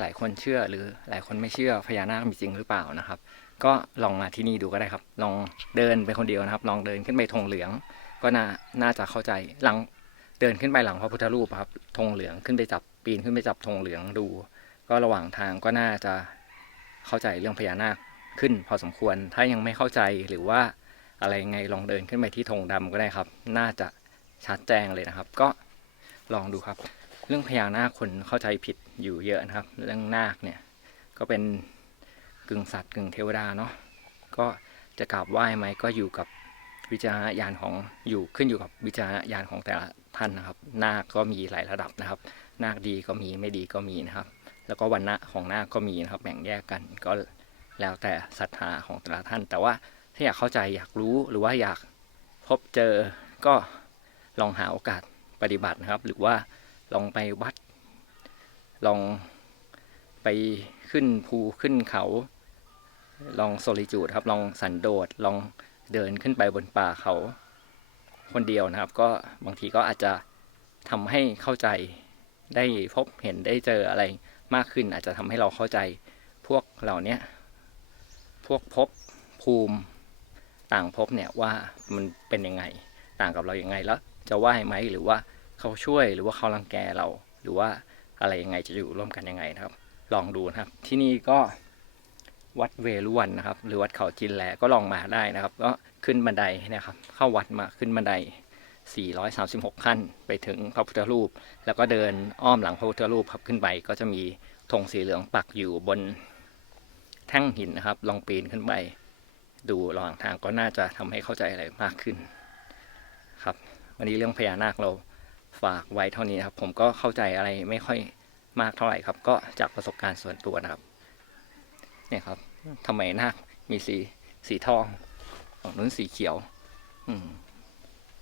หลายคนเชื่อหรือหลายคนไม่เชื่อพญานาคมีจริงหรือเปล่านะครับ ก็ลองมาที่นี่ดูก็ได้ครับ ลองเดินไปคนเดียวนะครับ ลองเดินขึ้นไปธงเหลือง ก็น่าน่าจะเข้าใจหลังเดินขึ้นไปหลังพระพุทธรูปครับธงเหลืองขึ้นไปจับปีนขึ้นไปจับธงเหลืองดู ก็ระหว่างทางก็น่าจะเข้าใจเรื่องพญานาคขึ้น พอสมควรถ้ายังไม่เข้าใจหรือว่าอะไรไงลองเดินขึ้นไปที่ธงดำก็ได้ครับ น่าจะชัดแจ้งเลยนะครับ ก็ลองดูครับ เรื่องพญานาคคนเข้าใจผิดอยู่เยอะนะครับ เรื่องนาคเนี่ยก็เป็นกึ่งสัตว์กึ่งเทวดาเนาะก็จะกราบไหว้ไหมก็อยู่กับวิจารณญาณของอยู่ขึ้นอยู่กับวิจารณญาณของแต่ละท่านนะครับ นาคก็มีหลายระดับนะครับ นาคดีก็มีไม่ดีก็มีนะครับ แล้วก็วันณะของนาคก็มีนะครับแบ่งแยกกันก็แล้วแต่ศรัทธาของแต่ละท่าน แต่ว่าถ้าอยากเข้าใจอยากรู้หรือว่าอยากพบเจอก็ลองหาโอกาสปฏิบัตินะครับ หรือว่า ลองไปวัด ลองไปขึ้นภูขึ้นเขา ลองโซลิจูดครับ ลองสันโดษ ลองเดินขึ้นไปบนป่าเขา คนเดียวนะครับ ก็บางทีก็อาจจะทำให้เข้าใจได้พบเห็นได้เจออะไรมากขึ้น อาจจะทำให้เราเข้าใจพวกเหล่านี้พวกภพภูมิต่างภพเนี่ยว่ามันเป็นยังไง ต่างกับเรายังไงแล้วจะไหวไหมหรือว่า เขาช่วยหรือว่าเขารังแกเรา หรือว่าอะไรยังไงจะอยู่ร่วมกันยังไงนะครับ ลองดูนะครับ ที่นี่ก็วัดเวรุวันนะครับ หรือวัดเขาจินแลก็ลองมาได้นะครับ ก็ขึ้นบันไดนะครับ เข้าวัดมาขึ้นบันได 436 ขั้น ไปถึงพระพุทธรูป แล้วก็เดินอ้อมหลังพระพุทธรูปครับขึ้นไป ก็จะมีธงสีเหลืองปักอยู่บนแท่งหินนะครับ ลองปีนขึ้นไป ดูระหว่างทางก็น่าจะทำให้เข้าใจอะไรมากขึ้น ครับ วันนี้เรื่องพญานาคเรา ฝากไว้เท่านี้ครับ ผมก็เข้าใจอะไรไม่ค่อยมากเท่าไหร่ครับ ก็จากประสบการณ์ส่วนตัวนะครับ เนี่ยครับทำไมนาคมีสีสีทองฝั่งนู้นสีเขียว อืม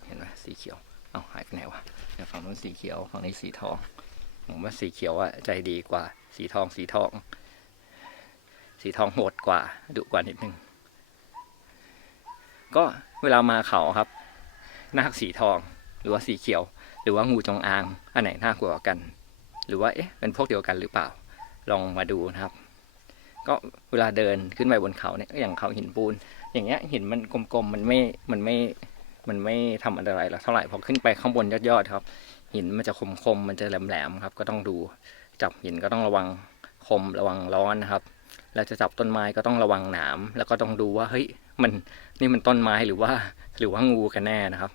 เห็นไหมสีเขียว เอาหายไปไหนวะเดี๋ยวฝั่งนู้นสีเขียวฝั่งนี้สีทอง ผมว่าสีเขียวอะใจดีกว่า สีทองสีทอง สีทองโหดกว่าดุกว่านิดนึงก็เวลามาเขาครับนาคสีทองหรือว่าสีเขียว หรือว่างูจงอาง อันไหนน่ากลัวกัน หรือว่าเอ๊ะเป็นพวกเดียวกันหรือเปล่า ลองมาดูนะครับ ก็เวลาเดินขึ้นไปบนเขาเนี่ยอย่างเขาหินปูน อย่างเงี้ยหินมันกลมๆมันไม่มันไม่มันไม่ทำอันตรายเราเท่าไหร่พอขึ้นไปข้างบนยอดๆครับ หินมันจะคมๆมันจะแหลมๆครับ ก็ต้องดูจับหินก็ต้องระวังคมระวังร้อนนะครับแล้วจะจับต้นไม้ก็ต้องระวังหนาม แล้วก็ต้องดูว่าเฮ้ยมันนี่มันต้นไม้หรือว่า หรือว่างูกันแน่นะครับ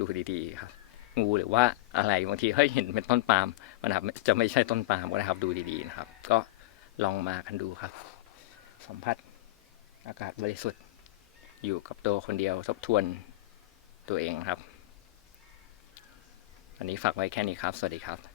ดูดีๆครับ งูหรือว่าอะไรบางทีเฮ้ยเห็นเป็นต้นปาล์มมันครับจะไม่ใช่ต้นปาล์มก็นะครับ ดูดีๆนะครับ ก็ลองมากันดูครับ สัมผัสอากาศบริสุทธิ์อยู่กับตัวคนเดียวทบทวนตัวเองครับ อันนี้ฝากไว้แค่นี้ครับ สวัสดีครับ